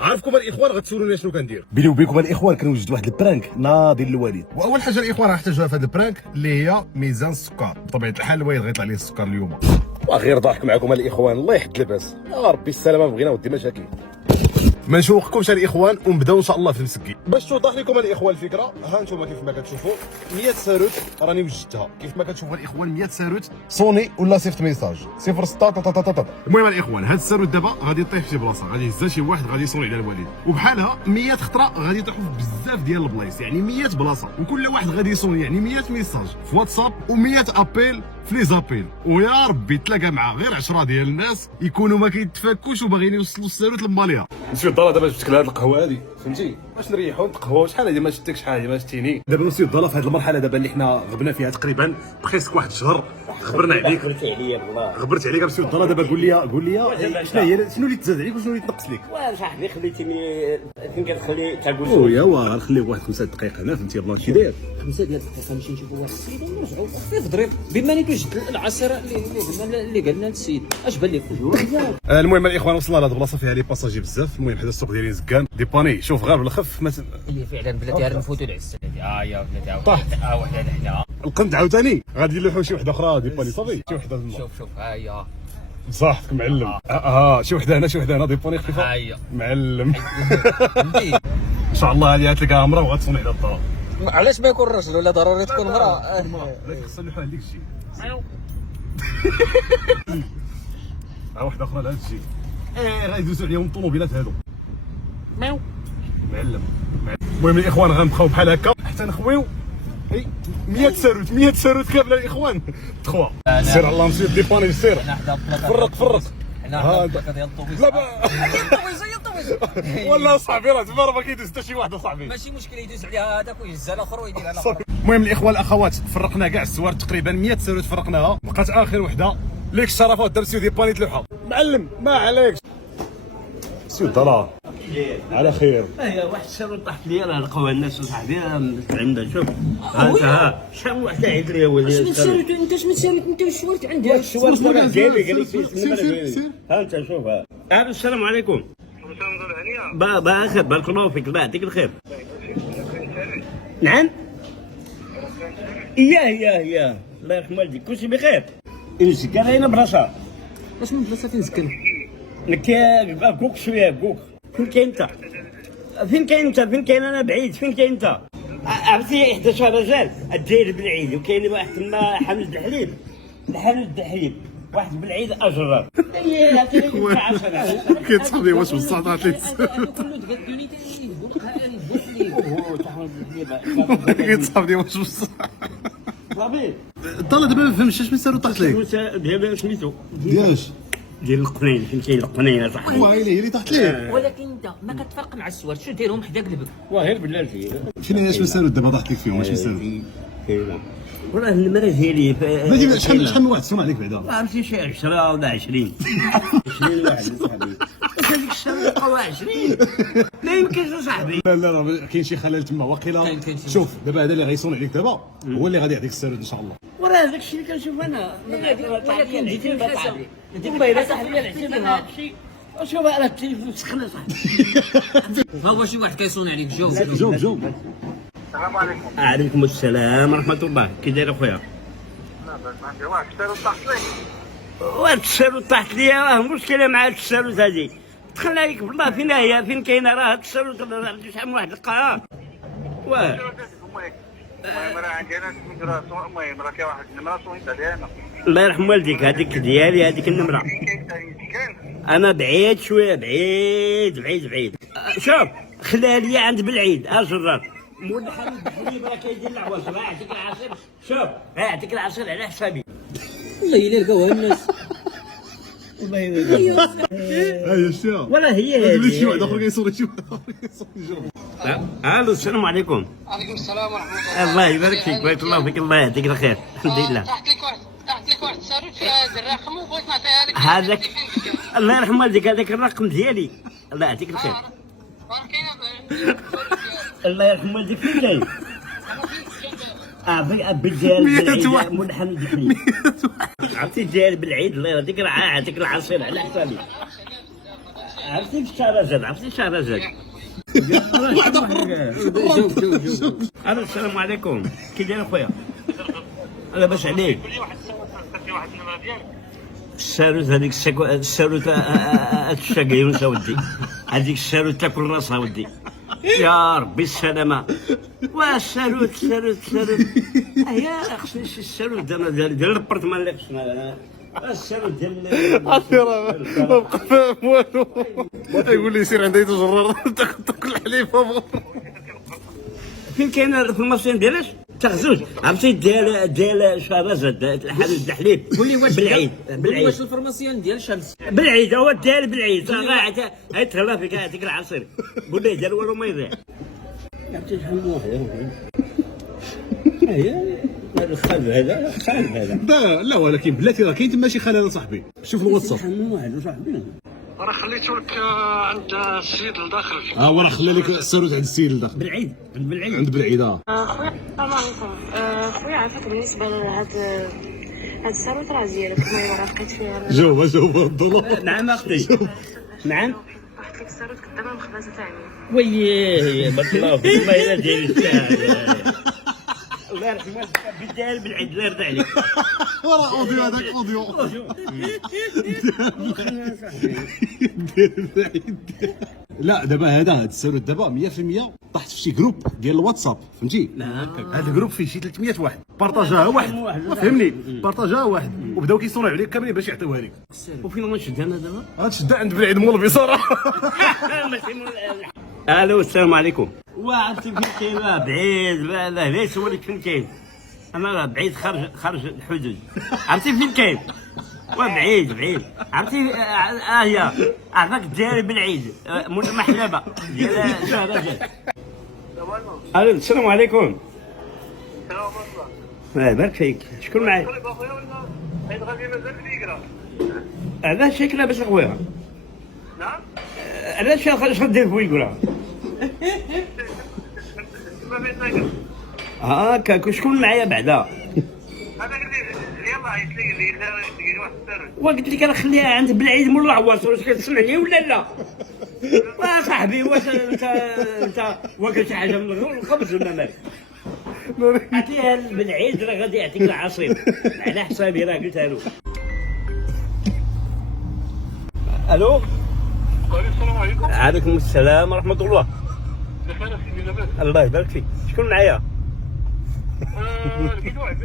عارفكم الاخوان غتسولوني شنو كندير. بيني وبينكم الاخوان كنوجد واحد البرانك ناضي للوالد. واول حاجه الاخوان غنحتاجوها في هذا البرانك اللي هي ميزان السكر. بطبيعه الحال الوالد غيطلع ليه السكر اليوم. وغير ضحك معكم الاخوان، الله يحد لاباس، يا ربي السلامه، بغينا ودي مشاكل. ما نشوقكمش الاخوان ونبداو ان شاء الله في المسكي. باش توضح لكم الاخوان الفكره، ها انتم كيف ما كتشوفوا 100 ساروت راني وجدتها. كيف ما كتشوفوا الاخوان 100 ساروت سوني ولا سيفت ميساج 06. المهم الاخوان هاد الساروت دابا غادي يطيح في شي بلاصه، غادي يهزها شي واحد غادي يصوني على الوالد، وبحالها 100 خطره غادي يطيحوا في بزاف ديال البلايص، يعني 100 بلاصه، وكل واحد غادي يصوني يعني 100 ميساج في واتساب و100 ابيل في لي زابيل، ويا ربي تلاقى مع غير 10 ديال الناس يكونوا ما كيتفكوش وباغيين يوصلوا الساروت للماليه. نسيو الدار دابا جبت لك هاد القهوه هادي فهمتي باش نريحوا نتقهووا. شحال هادي ما شفتك، شحال هادي ما شتيني. دابا نسيو الدار في هاد المرحله دابا اللي حنا غبنا فيها تقريبا بريسك واحد الشهر. خبرنا عليك، غبرت عليا والله، غبرت عليك نسيو الدار. دابا قول لي شنو اللي تزاد عليك وشنو اللي تنقص لك؟ صاحبي خليتيني فين كتخلي تاكل خويا واه نخليك واحد 5 دقائق هنا فهمتي الله كي داير 5 ديال الدقائق نمشي نشوفوا واحد السيد ونرجعوا في ضريب بما اني توجد العصير اللي قالنا للسيد. اش بان لك؟ المهم الاخوان وصلنا لهاد البلاصه فيها لي باساجي بزاف. المهم حدا السوق ديالي زكان ديباني، شوف غير بالخف اللي فعلا بلاتي غير نفوتوا العسل يا بلاتي طاح. وحده حنا القند عاوتاني غادي نلوحوا شي وحده اخرى ديباني صافي. شي وحده شوف ها هي بصحتك معلم. شي وحده هنا ديباني خفيفه. ها هي معلم. ان شاء الله هذه غتلقاها امراه وغتصوني على الدار. علاش ما يكون راجل ولا ضروري تكون امراه؟ خصنا نلوحوا على ديك الشيء. واحده اخرى لهذا الشيء. غيدوزوا عليهم الطوموبيلات هادو. معلم. المهم الاخوان غنبقاو بحال هكا حتى نخويو 100 ساروت كامله الاخوان. تخوا سير على الله نسير ديباني سير. فرق حنا ديال الطوبيس. لا والله صاحبي راه تبارك ما كيدوز حتى شي واحد صاحبي. ماشي مشكل يدوز عليها هذاك ويهز الاخر ويدير على الاخر. المهم الاخوان الاخوات فرقنا كاع السوار تقريبا 100 ساروت فرقناها. بقات اخر وحده ليك الشرف ودار سيو ديباني تلوحها. معلم ما عليكش سيو الدار على خير. واحد الساروت طاحت لي راه لقاوها الناس صاحبي عندها. شوف ها شحال واحد عيط لي ولدي. اش من سالت انت؟ اش من سالت انت؟ الشوارت عندها الشوار ديالي قال لي فيه النمره. ها انت شوف ها. السلام عليكم. بابا اخر بارك الله فيك، الله يعطيك الخير. نعم ياه الله يرحم والديك كلشي بخير. نسكن هنا بلاصه. اش من بلاصه فين سكن؟ كوك شويه كوك. فين كاين انت؟ فين كاين انا بعيد. فين كاين انت؟ عرفتي 11 رجال الداير بالعيد، وكاين واحد تما حامل الدحليب واحد بالعيد اجرر. كيتصاحبي واش بصح طاحت لي كيتصاحبي واش بصح صافي. الطالة دابا ما فهمتش اش من ساروت طاحت ليه. ديال سميتو ديالاش ديال القنين. فين كاين القنين اصاحبي؟ هي اللي طاحت ليه. ولكن انت ما كتفرق مع السوار، شو ديرهم حدا قلبك؟ غير بلاتي شنو هي اش من ساروت دابا طاحت لك فيهم؟ اش من ساروت؟ كاينه والله النمره ديالي. شحال من واحد صون عليك بعدا؟ ما عرفتي شي 10 ولا 20 واحد صاحبي. هذيك الشهر لقاوها 20 لا يمكنش صاحبي. لا راه كاين شي خلل تما واقيلا. شوف دابا هذا اللي غيصون عليك دابا هو اللي غادي يعطيك الساروت ان شاء الله. وراه هذاك الشيء اللي كنشوف انا. ولكن ديك البيضه صاحبي العتيبه. شوف على التليفون سخن صاحبي. ها هو شي واحد كيصون عليك. جاوب. السلام عليكم. عليكم السلام ورحمه الله. كي داير اخويا؟ لا باس ما عندي واحد الساروت طاحت لي. واحد الساروت طاحت لي. راه مشكله مع هاد الساروت هادي. دخل عليك بالله فين هي فين كاينه. راه هاد الساروت شحال من واحد لقاها. واه المهم راه عندي انا النمره. المهم راه كاين واحد النمره صونيت عليها انا. الله يرحم والديك. هذيك ديالي هذيك النمره. انا بعيد شويه بعيد. شوف خليها لي عند بالعيد اجرر. مول الحليب الحليب راه كيدير العواصف. راه يعطيك العصير. شوف يعطيك العصير على حسابي. والله الا لقاوها الناس. والله هاي شتيها ولا هي هذه شي هذه. واحد اخر كيصور شي واحد اخر يجرب. الو السلام عليكم. وعليكم السلام ورحمه الله. الله يبارك فيك بارك الله فيك الله يعطيك الخير. الحمد لله. طاحت لك واحد الساروت فيها هذا الرقم وبغيت نعطيها لك. هذاك الله يرحم والديك هذاك الرقم ديالي. الله يعطيك الخير. راه كاين الله يرحم والديك فين كاين؟ بالديال ملحم الدحليب. عرفتي الديال بالعيد الله يهديك راه عاطيك العصير على حسابي. عرفتي في الشهرزاد، عرفتي الشهرزاد. الو السلام عليكم، كي داير اخويا؟ لاباس عليك؟ الساروت هذيك الساروت الشقيونس اودي، هذيك الساروت تاكل راسها ودي. يا ربي السلامة. والساروت هي خصني شي الساروت ديال البرطمان اللي خصنا. الساروت ديال عرفتي راه ما بقى فاهم والو. ما تيقول لي سير عندي تجرر تاكل الحليب فابور. فين كاين في المصين ديالاش؟ تخزوج. عرفتي ديال شهرزاد الحليب بالعيد واش الفرماسيون ديال شمس بالعيد هو ديال بالعيد هاي تهلا فيك هذيك العصير قول لي دار والو ما يضيع. عرفتي شحال من واحد هي الخالد هذا لا ولكن بلاتي راه كاين تما شي خلل صاحبي. شوف الواتساب. شحال من واحد وصاحبي راه خليته لك عند السيد لداخل. وانا خلي لك الساروت عند السيد لداخل. بالعيد عند بالعيد. خويا السلام عليكم. خويا عافاك بالنسبه لهاد الساروت راه ديالك ما رافقيت فيها. جاوب الدولار. نعم اختي نعم واحد ديك الساروت قدام المخبزه تاعني. وييه بارك الله فيك ما هي ديال الله يرحمه بالدال بالعيد الله يرضى عليك. وراه اوديو هذاك اوديو. لا دابا هذا الساروت دابا 100% طحت في شي جروب ديال الواتساب فهمتي. هذا الجروب فيه شي 300 واحد بارطاجاها واحد فهمني بارطاجاها واحد وبداو كيصونوا عليك كاملين باش يعطيوها لك. وفين غنشد انا دابا؟ غتشد عند بالعيد مول البصاره. الو السلام عليكم. وعرفتي فين كاين راه بعيد لا ليش ولك فين كاين؟ انا راه بعيد خارج الحدود. عرفتي فين كاين؟ بعيد عرفتي هي عرفك ديالي بالعيد مول المحلبه ديال شهرزاد. الو السلام عليكم. السلام عليكم. بارك فيك شكون معايا؟ حيت غادي مازال فيكرا. هذا شكل لاباس اخويا. نعم. علاش شنو دير فيكرا؟ ما فين ناقص. هاكا شكون معايا بعدا؟ هذا قلت لي يلاه عيط لي قال لي واحد الساروت. وقلت لك انا خليها عند بالعيد مول العواص. واش كتسمعني ولا لا؟ صاحبي واش انت واكل شي حاجه من الخبز ولا مالك؟ عطيها بالعيد راه غادي يعطيك العصير على حسابي راه قلتها له. الو السلام عليكم. عليكم السلام ورحمه الله. بخير سيدي لاباس. الله يبارك فيك شكون معايا؟ لقيت واحد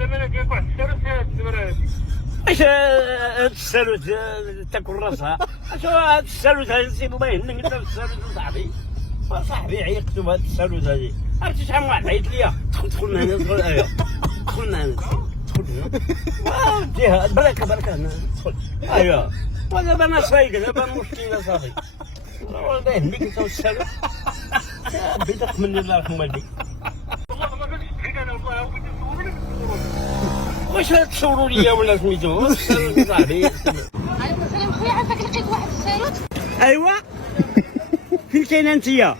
لما لقيت واحد الساروت هذا اش هاد الساروت تاكل راسها؟ اش هاد الساروت هذا نسيب الله يهنيك انت الساروت صاحبي. صاحبي عيقت بهاد الساروت هذه. عرفتي شحال من واحد عيط ليا دخل هنا دخل هنا دخل هنا دخل هنا وديها بركه هنا دخل ايوا. ودابا انا صايق دابا المشكله صافي. الله يهنيك انت والساروت. بدك مني الله يرحم والديك. والله ما قلتش بحيت انا والله بغيت نصورك. واش تصوروا ليا ولا سميتو؟ الساروت صاحبي. عليكم السلام خويا عافاك لقيت واحد الساروت. ايوا فين كاينه انتيا؟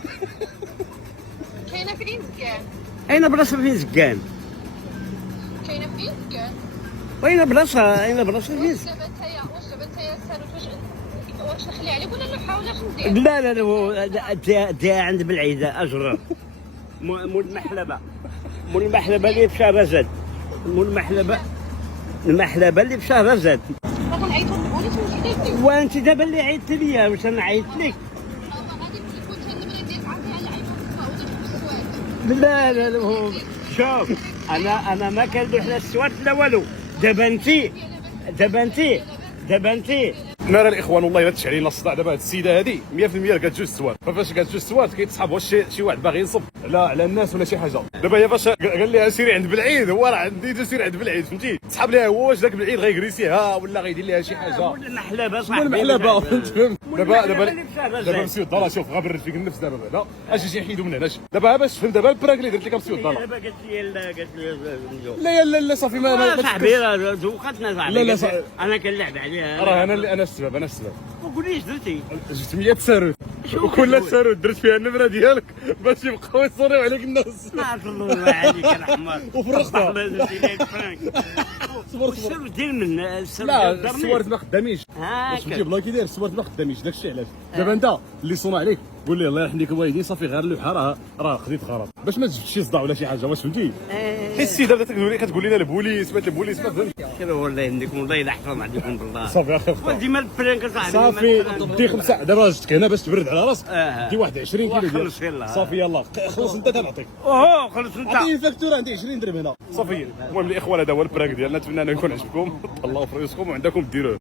كاينه في الانسكان. اين بلاصه فين زكان؟ كاينه في الانسكان. وين بلاصه فين زكان؟ واش دابا نتايا الساروت واش نخلي عليك ولا نلوحها ولا اش ندير؟ لا ديها عند بالعيد اجرر مول المحلبه اللي في شهرزاد. مول المحلبه اللي في شهرزاد. غنعيطوا للبوليس ونجي. وانت دابا اللي عيطت ليا واش انا عيطت لك؟ لا هو شوف انا ما كندوح لا السواد لا والو. دابا انت نرى الاخوان والله الا تشعل لنا الصداع. دابا هاد السيده هذه 100% قالت جوج السواد. فاش قالت جوج السواد كيتصحاب واش شي واحد باغي ينصب على الناس ولا شي حاجه. دابا هي فاش قال لها سيري عند بالعيد هو راه عندي سيري عند بالعيد فهمتي. تسحب لها هو واش ذاك بالعيد غيكريسيها ولا غيدير لها شي حاجه. مول المحلبه صاحبي. المحلبه فهمت. دابا مسيو الدار شوف غابرد فيك النفس دابا بعدا اجي نحيدو من هنا. دابا باش تفهم دابا البراك اللي درت لك مسيو الدار. دابا قالت لا لي لا صافي ما صاحبي راه ذوقتنا صاحبي. لا صاحبي انا كنلعب عليها. راه انا السبب. وقول لي اش درتي؟ جبت 100 ساروت. وكل سارود درت فيها النمره ديالك باش يبقاو يصوريو عليك الناس. ما عرف الله عليك الحمار. وفرقتها. الله يجزيك عليك فرانك. السر ديال من السر لا ديال الصور ما خدامينش. واش هاكا. تجيب الله كيداير الصور ما خدامينش داكشي علاش. دابا انت اللي صونع عليك قول لي الله يرحم ليك الوالدين صافي غير اللوحه راه خديت خلاص باش ما تجبدش شي صداع ولا شي حاجه واش فهمتي. حيت السيده بدات كتقول لنا البوليس مات البوليس ما فهمتش. خير والله يهديكم والله يحفظ عليكم بالله. صافي اخي وديما البرانك صاحبي. صافي دي 5 دابا جبتك هنا باش تبرد على راسك آه. دي واحد 20 كيلو ديال وخلص يلاه. صافي يلاه خلص انت تنعطيك اوه خلص انت. عطيني الفاكتوره عندي 20 درهم هنا صافي. المهم الاخوان هذا هو البراك ديالنا، نتمنى انه يكون عجبكم. تهلاو في راسكم وعندكم ديروه.